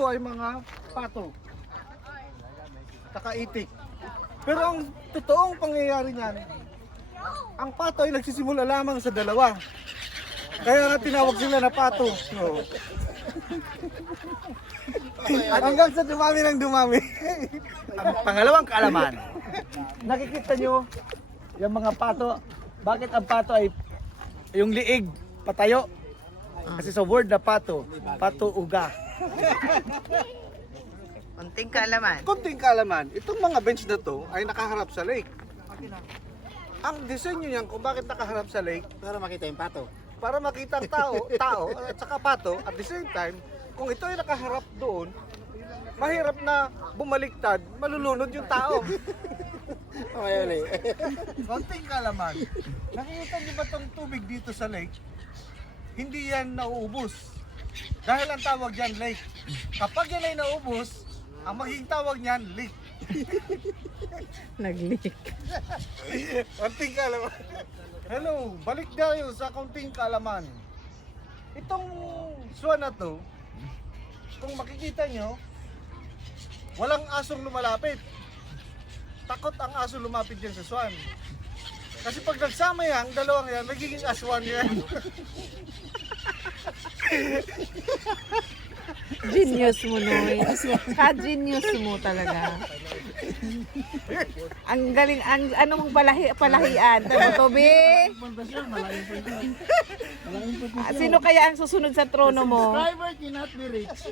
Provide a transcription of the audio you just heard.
ito ay mga pato. Takaitik. Pero ang totoong pangyayari niyan, ang pato ay nagsisimula lamang sa dalawa. Kaya nga tinawag sila na pato. No. Hanggang sa dumami ng dumami. Ang pangalawang kaalaman. Nakikita nyo yung mga pato. Bakit ang pato ay yung liig patayo? Kasi sa word na pato, uga. Konting kaalaman. Konting kaalaman, itong mga bench na to ay nakaharap sa lake. Ang disenyo niyan kung bakit nakaharap sa lake, Para makita yung pato. para makita ang tao at saka pato at the same time, kung ito ay nakaharap doon, mahirap na bumaliktad, malulunod yung tao. Okay, ulit. Konting kalaman. Nakikita niyo ba itong tubig dito sa lake? Hindi yan nauubos. Dahil ang tawag dyan lake. Kapag yan ay naubos, ang magiging tawag niyan leak. Nag-leak. Konting kalaman. Hello, balik tayo sa konting kalaman. Itong swan na to, kung makikita nyo, walang asong lumalapit. Takot ang aso lumapit dyan sa swan. Kasi pag nagsama yan, dalawang yan, magiging aswan yan. Genius mo, Noy. Ka-genius mo talaga. Ang galing, ang ano mong palahian. Tobi? Sino kaya ang susunod sa trono mo? Subscriber cannot be reached.